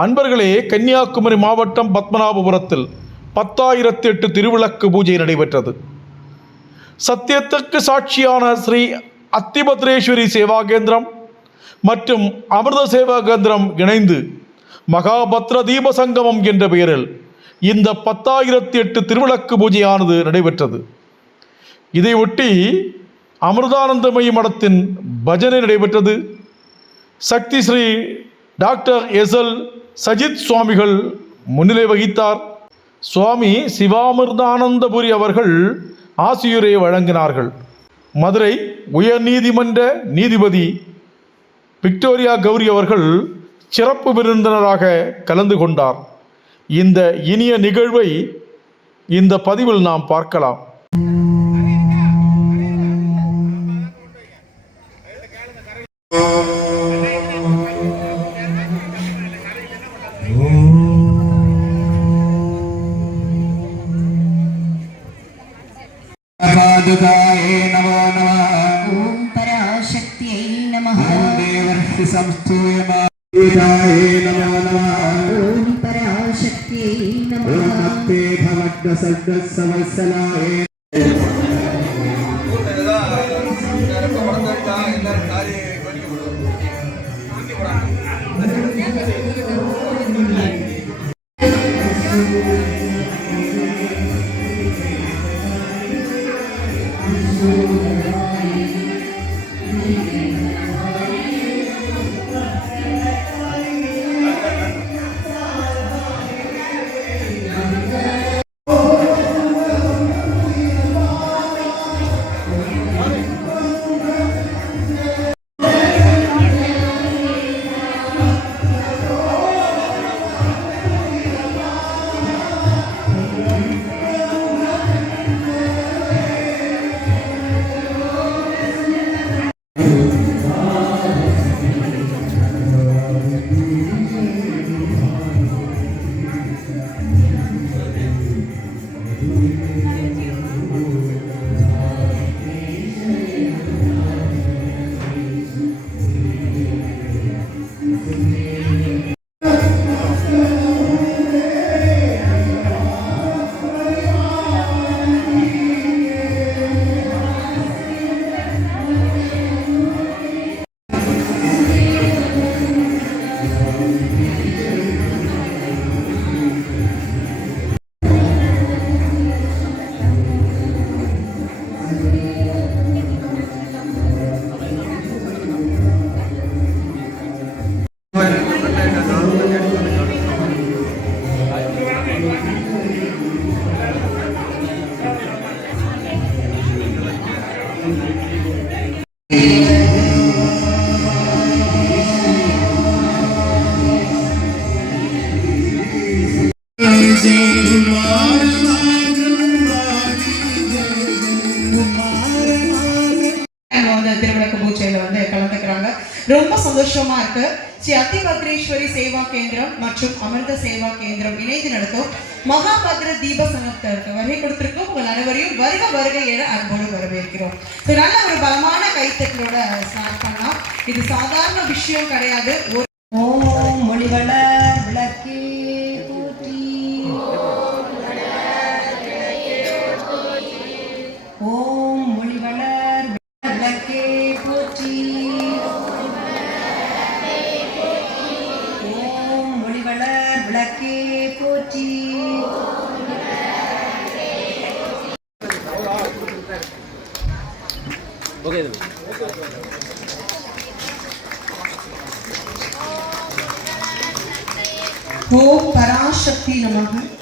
அன்பர்களே கன்னியாகுமரி மாவட்டம் பத்மநாபபுரத்தில் பத்தாயிரத்தி எட்டு திருவிளக்கு பூஜை நடைபெற்றது. சத்தியத்திற்கு சாட்சியான ஸ்ரீ அத்திபத்ரேஸ்வரி சேவா கேந்திரம் மற்றும் அமிர்த சேவா கேந்திரம் இணைந்து மகாபத்ர தீப சங்கமம் என்ற பெயரில் இந்த பத்தாயிரத்தி எட்டு திருவிளக்கு பூஜையானது நடைபெற்றது. இதையொட்டி அமிர்தானந்தமய மடத்தின் பஜனை நடைபெற்றது. சக்தி ஸ்ரீ டாக்டர் எஸ்எல் சஜித் சுவாமிகள் முன்னிலை வகித்தார். சுவாமி சிவாமிர்தானந்தபுரி அவர்கள் ஆசியுரை வழங்கினார்கள். மதுரை உயர்நீதிமன்ற நீதிபதி விக்டோரியா கௌரி அவர்கள் சிறப்பு விருந்தினராக கலந்து கொண்டார். இந்த இனிய நிகழ்வை இந்த பதிவில் நாம் பார்க்கலாம். ईशाय नमो नमः। ओम पराशक्त्यै नमः। ओम भक्ते भवद्वसद्वत्सवत्सलाय திருவிளக்கு பூஜையில வந்து கலந்துக்கிறாங்க. ரொம்ப சந்தோஷமா இருக்கு. ஸ்ரீ அத்திபத்ரேஸ்வரி சேவா கேந்திரம் மற்றும் அமிர்த சேவா கேந்திரம் இணைந்து நடத்தும் மகாபத்ர தீப சங்கத்திற்கு வருகை கொடுத்திருக்கோம். உங்கள் அனைவரையும் வருக வருக என அன்போடு வரவேற்கிறோம். நல்ல ஒரு பலமான கைத்தட்டலோட ஸ்டார்ட் பண்ணலாம். இது சாதாரண விஷயம் கிடையாது. ஒரு மொழிவள ஓம் பராசக்தி நமக. नमः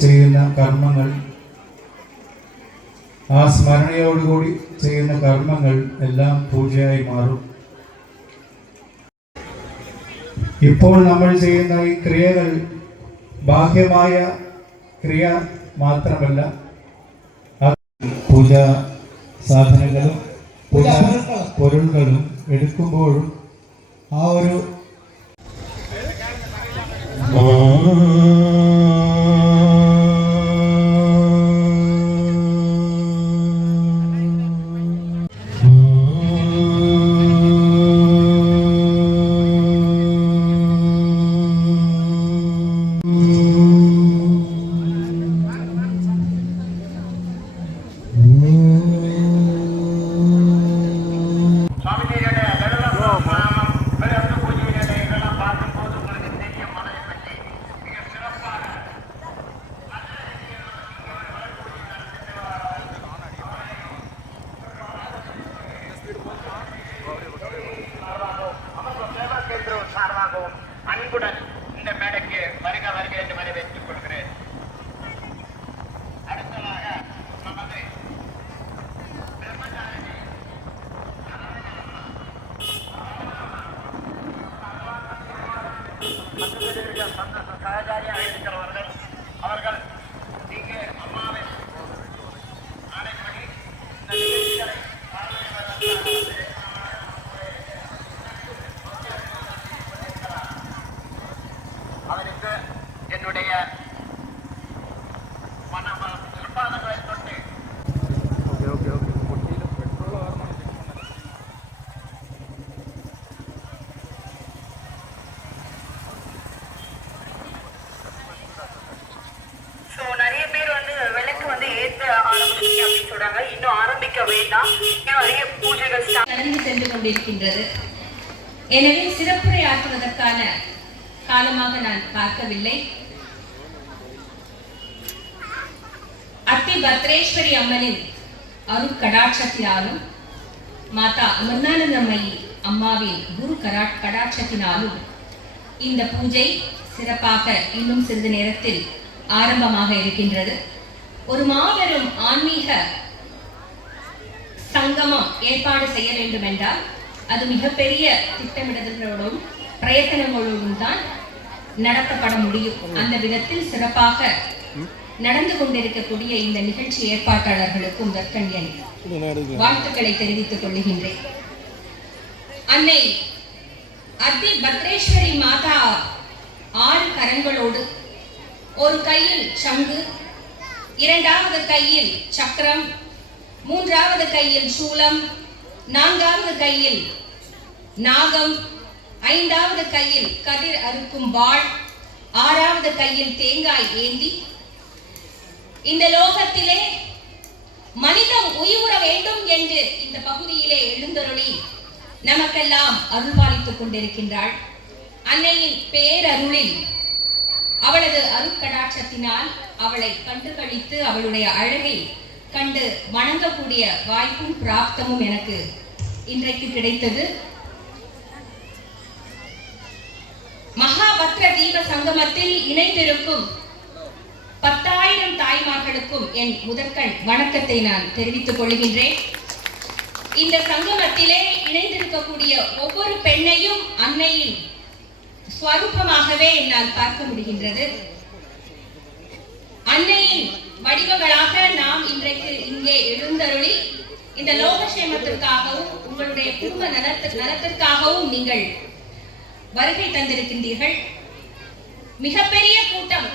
ചെയ്യുന്ന കർമ്മങ്ങൾ. ആ സ്മരണയോടുകൂടി ചെയ്യുന്ന കർമ്മങ്ങൾ എല്ലാം പൂജയായി മാറും. ഇപ്പോൾ നമ്മൾ ചെയ്യുന്ന ഈ ക്രിയകൾ ബാഹ്യമായ ക്രിയ മാത്രമല്ല പൂജ സാധനങ്ങളും പൂജാ പൊരുളുകളും എടുക്കുമ്പോഴും ആ ഒരു என்னுடைய ஸோ நிறைய பேர் வந்து விளக்கு வந்து ஏற்ற ஆரம்பிச்சிங்க அப்படின்னு சொல்றாங்க. இன்னும் ஆரம்பிக்க வேண்டாம். நிறைய பூஜைகள் கடந்து சென்று கொண்டிருக்கின்றது. எனவே சிறப்புரை ஆற்றுவதற்கான காலமாக நான் பார்க்கவில்லை. பக்தி பத்ரேஸ்வரி அம்மனின் அருள் கடாட்சத்தினாலும் மாதா அமர்நானந்தமயி அம்மாவின் குரு கரா கடாட்சத்தினாலும் இந்த பூஜை சிறப்பாக இன்னும் சிறிது நேரத்தில் ஆரம்பமாக இருக்கின்றது ஒரு மாபெரும் ஆன்மீக சங்கமம் ஏற்பாடு செய்ய வேண்டும் என்றால் அது மிகப்பெரிய திட்டமிடுதல்களோடும் பிரயத்தனங்களோடும் தான் நடத்தப்பட முடியும். அந்த விதத்தில் சிறப்பாக நடந்து கொண்டிருக்கக்கூடிய இந்த நிகழ்ச்சி ஏற்பாட்டாளர்களுக்கும் தற்கண்யன் வாழ்த்துக்களை தெரிவித்துக் கொள்ளுகின்றேன். அன்னை அத்தி பத்ரேஸ்வரி மாதா ஆறு கரங்களோடு ஒரு கையில் சங்கு இரண்டாவது கையில் சக்கரம் மூன்றாவது கையில் சூலம் நான்காவது கையில் நாகம் ஐந்தாவது கையில் கதிர் அறுக்கும் வாள் ஆறாவது கையில் தேங்காய் ஏந்தி இந்த லோகத்திலே மனிதம் உயிர வேண்டும் என்று இந்த பகுதியிலே எழுந்தருளி நமக்கெல்லாம் அருள்பாலித்துக் கொண்டிருக்கின்றாள். அன்னையின் பேரருளில் அவளது அருட்கடாட்சத்தினால் அவளை கண்டு கழித்து அவளுடைய அழகை கண்டு வணங்கக்கூடிய வாய்ப்பும் பிராப்தமும் எனக்கு இன்றைக்கு கிடைத்தது. மகாபத்ர தீப சங்கமத்தில் இணைந்திருக்கும் பத்தாயிரம் தாய்மார்களுக்கும் என் முதற்கண் வணக்கத்தை நான் தெரிவித்துக் கொள்கின்றேன். இந்த சங்கமத்திலே இணைந்திருக்கக்கூடிய ஒவ்வொரு பெண்ணையும் அன்னையின் ஸ்வரூபமாகவே என்னால் பார்க்க முடிகின்றது. அன்னையின் வடிவங்களாக நாம் இன்றைக்கு இங்கே எழுந்தருளி இந்த லோகக்ஷேமத்திற்காகவும் உங்களுடைய குடும்ப நலத்து நலத்திற்காகவும் நீங்கள் வருகை தந்திருக்கின்றீர்கள். மிகப்பெரிய கூட்டம்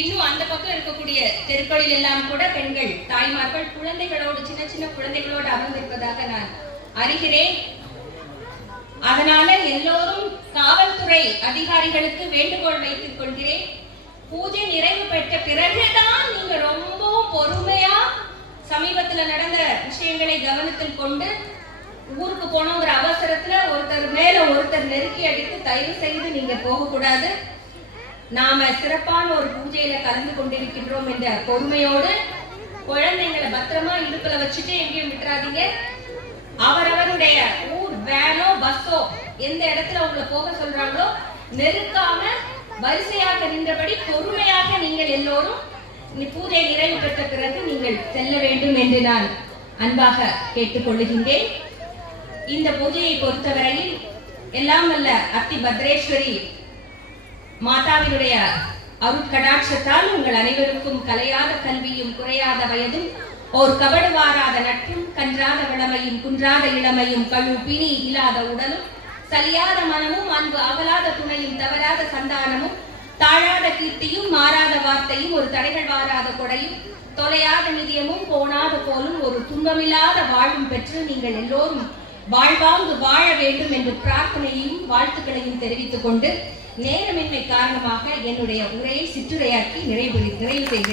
இன்னும் அந்த பக்கம் இருக்கக்கூடிய தெருக்களில் எல்லாம் கூட பெண்கள் தாய்மார்கள் குழந்தைகளோடு சின்ன சின்ன குழந்தைகளோடு அமர்ந்திருப்பதாக நான் அறிகிறேன். அதனால எல்லோரும் காவல்துறை அதிகாரிகளுக்கு வேண்டுகோள் வைத்துக் கொள்கிறேன். பூஜை நிறைவு பெற்ற பிறகுதான் நீங்க ரொம்பவும் பொறுமையா சமீபத்துல நடந்த விஷயங்களை கவனத்தில் கொண்டு ஊருக்கு போனோங்கிற அவசரத்துல ஒருத்தர் மேல ஒருத்தர் நெருக்கி அடித்து தயவு செய்து நீங்க போகக்கூடாது. நாம சிறப்பான ஒரு பூஜையில கலந்து கொண்டிருக்கின்றோம் என்ற பொறுமையோடு குழந்தைங்களை பத்திரமா இடுப்புல வச்சுட்டு எங்கேயும் விட்டுறாதீங்க. அவரவருடைய ஊர் வேனோ பஸ்ஸோ எந்த இடத்துல உங்களை போக சொல்றாங்களோ நெருக்காம வரிசையாக நின்றபடி பொறுமையாக நீங்கள் எல்லோரும் பூஜை நிறைவு பெற்ற பிறகு நீங்கள் செல்ல வேண்டும் என்று நான் அன்பாக கேட்டுக்கொள்ளுகின்றேன். இந்த பூஜையை பொறுத்தவரையில் எல்லாம் வல்ல அத்தி பத்ரேஸ்வரி மாதாவினுடைய அருட்கடாட்சத்தால் உங்கள் அனைவருக்கும் கலையாத கல்வியும் குறையாத வயதும் ஓர் கபடு வாராத நட்பும் கன்றாத விளமையும் குன்றாத இளமையும் கழு பிணி இல்லாத உடலும் சலியாத மனமும் அன்பு அகலாத துணையும் தவறாத சந்தானமும் தாழாத கீர்த்தியும் மாறாத வார்த்தையும் ஒரு தடைகள் வாராத கொடையும் தொலையாத நிதியமும் போனாத போலும் ஒரு துன்பமில்லாத வாழ்வும் பெற்று நீங்கள் எல்லோரும் வாழ்வாங்கு வாழ வேண்டும் என்று பிரார்த்தனையையும் வாழ்த்துக்களையும் தெரிவித்துக் கொண்டு நேரமின்மை காரணமாக என்னுடைய உரையை சிற்றுரையாக்கி நிறைவு நிறைவு செய்கிறேன்.